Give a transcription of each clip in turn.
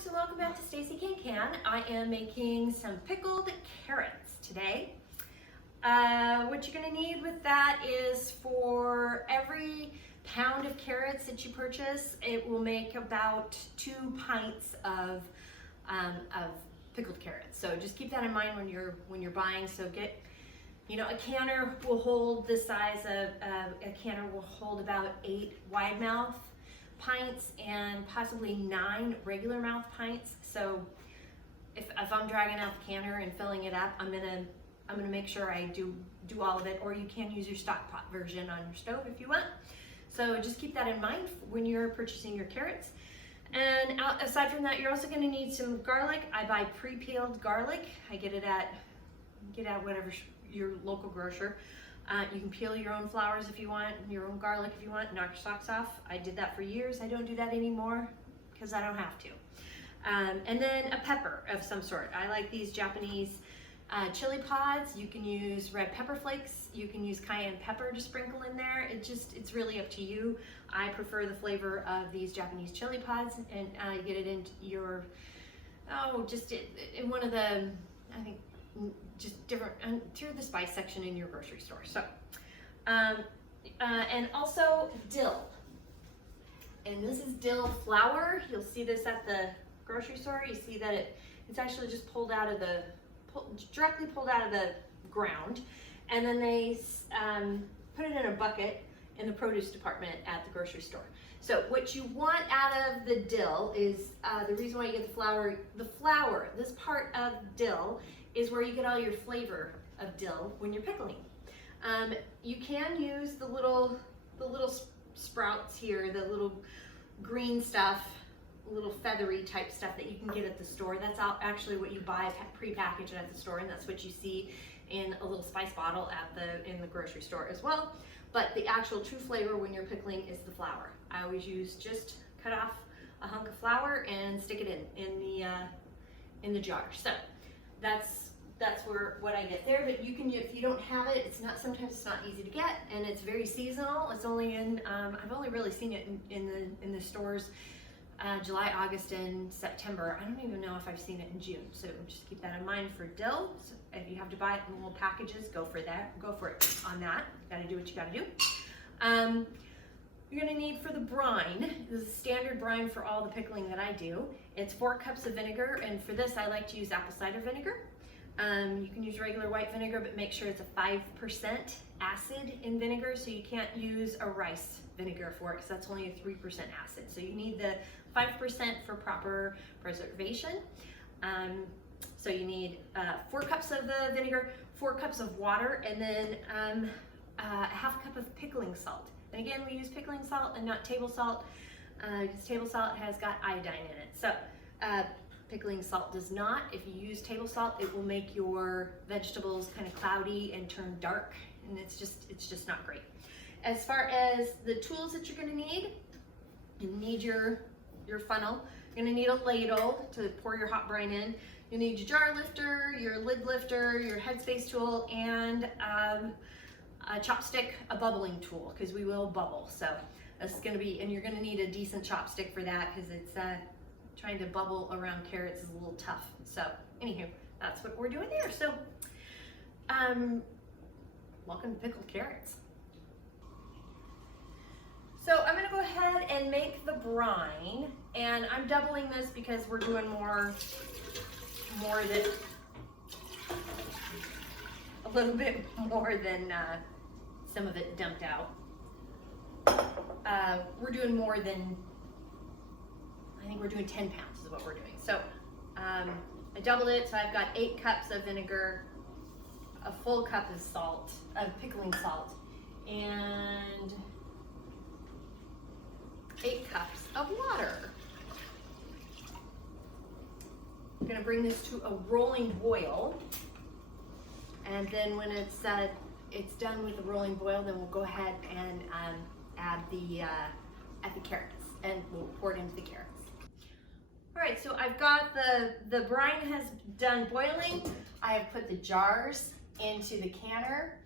folks, and welcome back to Stacey Can Can. I am making some pickled carrots today. What you're going to need with that is for every pound of carrots that you purchase, it will make about 2 pints of pickled carrots. So just keep that in mind when you're buying. So get, a canner will hold the size of a canner will hold about 8 wide mouth pints and possibly 9 regular mouth pints. So if I'm dragging out the canner and filling it up, I'm gonna make sure I do all of it, or you can use your stock pot version on your stove if you want. So just keep that in mind when you're purchasing your carrots. And aside from that, you're also going to need some garlic. I buy pre-peeled garlic. I get at whatever your local grocer. You can peel your own flowers if you want, your own garlic if you want, knock your socks off. I did that for years. I don't do that anymore because I don't have to. And then a pepper of some sort. I like these Japanese chili pods. You can use red pepper flakes. You can use cayenne pepper to sprinkle in there. It's really up to you. I prefer the flavor of these Japanese chili pods, and you get it into your, just in one of the, I think, just different, through the spice section in your grocery store. So, and also dill. And this is dill flour. You'll see this at the grocery store. You see that it's actually just directly pulled out of the ground, and then they put it in a bucket in the produce department at the grocery store. So what you want out of the dill is, the reason why you get the flour, this part of dill is where you get all your flavor of dill when you're pickling. You can use the little sprouts here, the little green stuff, little feathery type stuff that you can get at the store. That's actually what you buy pre-packaged at the store, and that's what you see in a little spice bottle in the grocery store as well. But the actual true flavor when you're pickling is the flour. I always just cut off a hunk of flour and stick it in the jar. So that's what I get there. But you can, if you don't have it, sometimes it's not easy to get, and it's very seasonal. It's only I've only really seen it in the stores July, August, and September. I don't even know if I've seen it in June. So just keep that in mind for dill. So if you have to buy it in little packages, go for that. Go for it on that. Got to do what you got to do. You're going to need for the brine. This is standard brine for all the pickling that I do. It's 4 cups of vinegar, and for this I like to use apple cider vinegar. You can use regular white vinegar, but make sure it's a 5% acid in vinegar, so you can't use a rice vinegar for it because that's only a 3% acid. So you need the 5% for proper preservation. So you need 4 cups of the vinegar, 4 cups of water, and then a half cup of pickling salt. And again, we use pickling salt and not table salt, because table salt has got iodine in it. So pickling salt does not. If you use table salt, it will make your vegetables kind of cloudy and turn dark, and it's just not great. As far as the tools that you're going to need, you need your funnel. You're going to need a ladle to pour your hot brine in. You need your jar lifter, your lid lifter, your Headspace tool, and a chopstick, a bubbling tool, because we will bubble. So that's going to be, and you're going to need a decent chopstick for that, because it's trying to bubble around carrots is a little tough. So anywho, that's what we're doing there. So welcome to Pickled Carrots. So I'm gonna go ahead and make the brine, and I'm doubling this because we're doing more than a little bit more than some of it dumped out. We're doing more than, I think we're doing 10 pounds is what we're doing. So I doubled it, so I've got 8 cups of vinegar, a full cup of salt, of pickling salt, and 8 cups of water. I'm gonna bring this to a rolling boil, and then when it's done with the rolling boil, then we'll go ahead and add the carrots, and we'll pour it into the carrots. All right, so I've got the brine has done boiling. I have put the jars into the canner,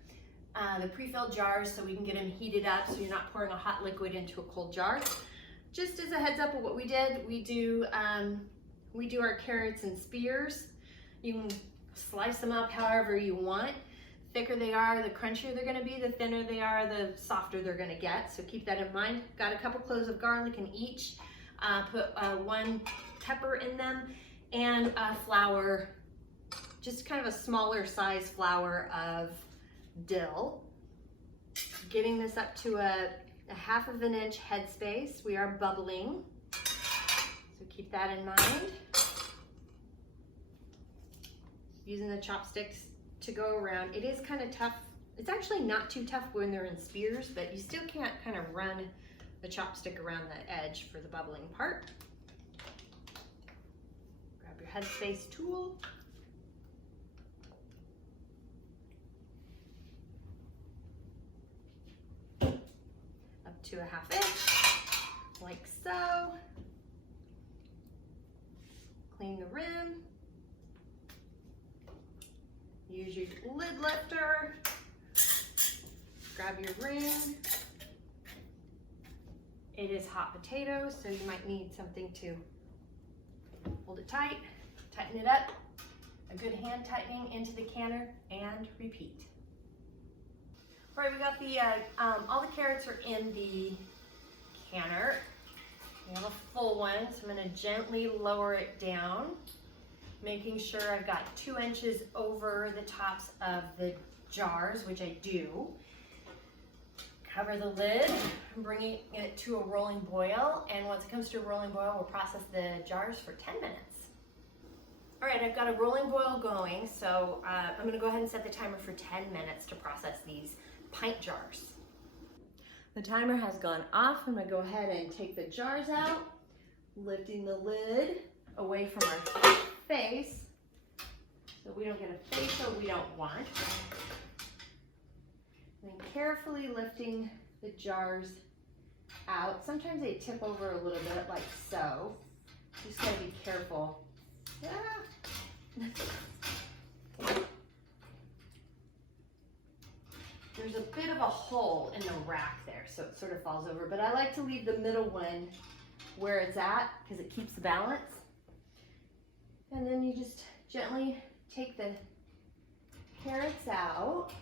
the pre-filled jars, so we can get them heated up so you're not pouring a hot liquid into a cold jar. Just as a heads up of what we did, we do We do our carrots in spears. You can slice them up however you want. The thicker they are, the crunchier they're gonna be. The thinner they are, the softer they're gonna get. So keep that in mind. Got a couple cloves of garlic in each. Put 1 pepper in them and flour, just kind of a smaller size flour of dill. Getting this up to a 1/2 inch headspace. We are bubbling, so keep that in mind. Using the chopsticks to go around. It is kind of tough. It's actually not too tough when they're in spears, but you still can't kind of run the chopstick around the edge for the bubbling part. Grab your headspace tool. Up to a 1/2 inch, like so. Clean the rim. Use your lid lifter. Grab your ring. It is hot potatoes, so you might need something to hold it tight, tighten it up. A good hand tightening into the canner and repeat. All right, we got the, all the carrots are in the canner. We have a full one, so I'm gonna gently lower it down, making sure I've got 2 inches over the tops of the jars, which I do. Cover the lid, bringing it to a rolling boil, and once it comes to a rolling boil, we'll process the jars for 10 minutes. All right, I've got a rolling boil going, so I'm gonna go ahead and set the timer for 10 minutes to process these pint jars. The timer has gone off. I'm gonna go ahead and take the jars out, lifting the lid away from our face so we don't get a facial we don't want. And then carefully lifting the jars out. Sometimes they tip over a little bit like so. Just gotta be careful. There's a bit of a hole in the rack there, so it sort of falls over, but I like to leave the middle one where it's at because it keeps the balance. And then you just gently take the carrots out.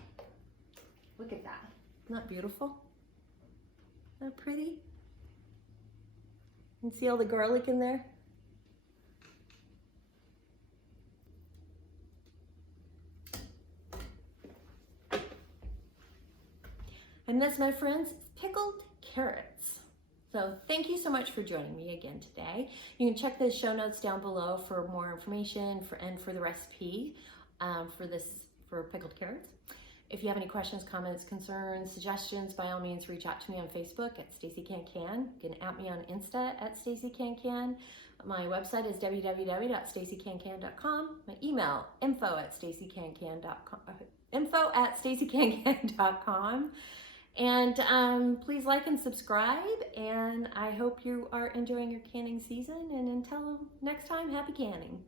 Look at that. Isn't that beautiful? Isn't that pretty? You can see all the garlic in there. And this, my friends, is pickled carrots. So thank you so much for joining me again today. You can check the show notes down below for more information and for the recipe for pickled carrots. If you have any questions, comments, concerns, suggestions, by all means, reach out to me on Facebook at Stacey CAN CAN. You can at me on Insta at Stacey CAN CAN. My website is www.staceycancan.com. My email, info@staceycancan.com. And please like and subscribe, and I hope you are enjoying your canning season, and until next time, happy canning.